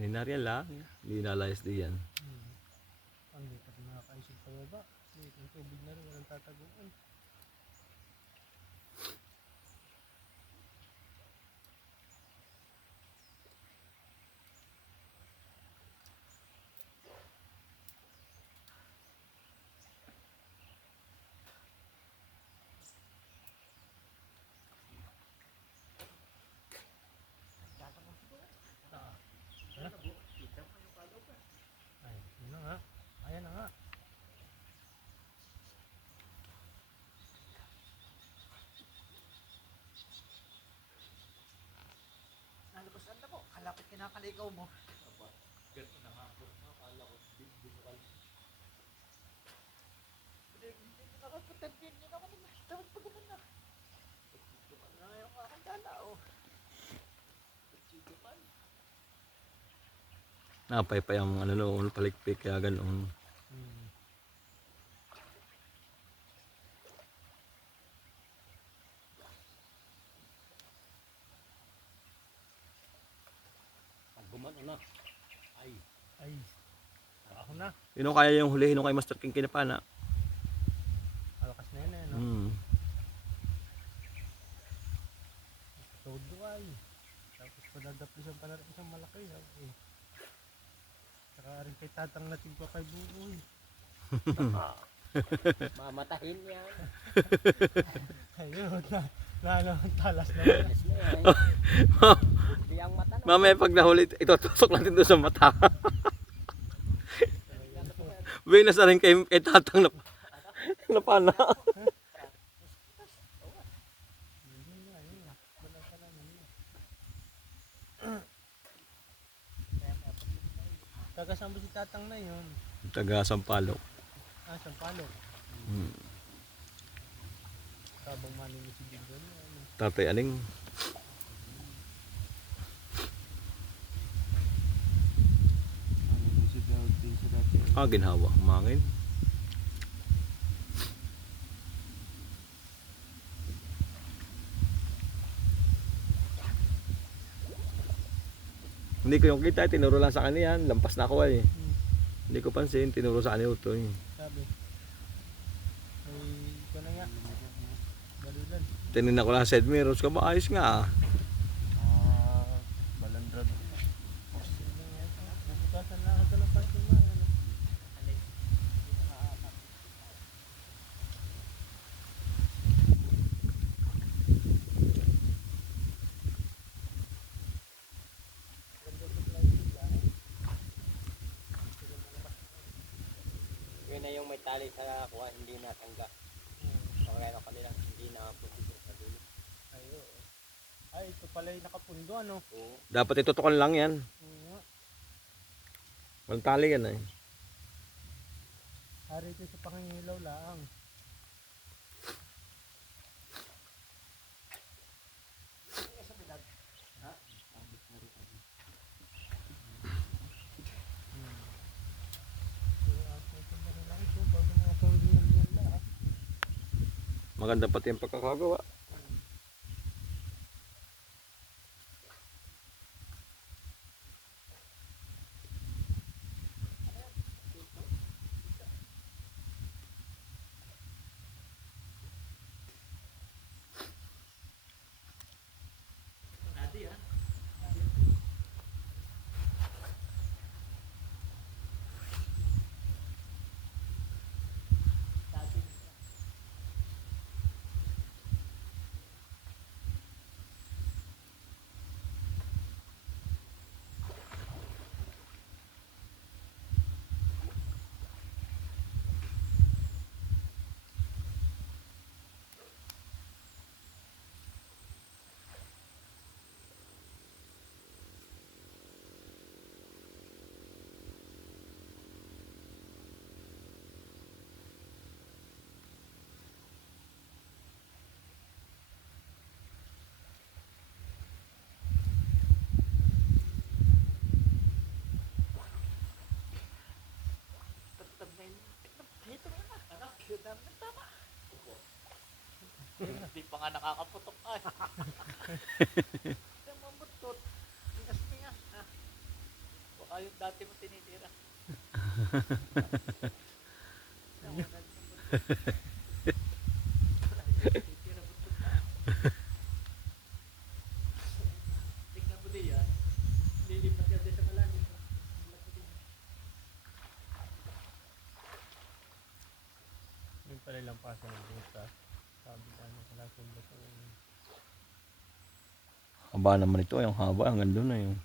Ininaryan lang. Hindi nalayas di yan. Ang lipat na nakaisip pa baba. Yung tubig na rin, walang tataguan. Ay, yun na nga. Ayan na nga. Nalabas na po. Kalapit kinakaligaw mo. Ganito na nga ako. Akala ko, bisukan. Hindi ko nakaputan din. Yun naman naman. Dapat pa ganun na. Pagkitukan na yung aking dala. Pagkitukan. Napay ang ano noon, palikpik kaya ganoon. Gumano na. Ay. Ako na. Yun kaya yung hulihin nung kay Master King kinapana. Alakas na yan eh. No? Todo ay. Tapos padadaplisan pa na rin isang malaki. Eh. Saka rin kay tatang natin pa kay Buoy. Mamatahin yan. Ayun na. Nalang talas na yan. Yes na yan. Buti ang mata no. Mamaya pag nahuli, itutusok natin doon sa mata. Venus na rin kay tatang napana. Tagasama si tatang na yun. Taga Sampaloc. Sampalok. Tabang manini si Bindo niya. Tatay Aning. Ginhawa. Mangin. Hindi ko yung kita, tinuro lang sa kanya yan. Lampas na ako eh. Hindi ko pansin, tinuro sa kanya ito eh. Sabi. Ay, ito na nga. Balulan. Tinignan ko lang sa side mirrors ka ba? Ayos nga ah. Balandrad. Bukasan lang ito ng pasiman. Yun na yung may tali sa kuha. Hindi natangga. Kaya na kanila. Hindi nakapunti sa dulo. Ay, ito pala yung nakapundo ano. Oo. Dapat itutukan lang yan. Walang tali yan eh. Hari ito sa pangingilaw lang. Maganda pati yung pagkakagawa. Hindi pa nga nakakaputok ay. Mamutot. Tingas-tingas. yung dati mo tinitira. Titira butod na. Tignan mo din yan. Lilipat ka din sa malalim. Yung pala lang pasa ng buta. Sabi na ano pala kung bato. Haba naman ito, yung haba hanggang doon na yun.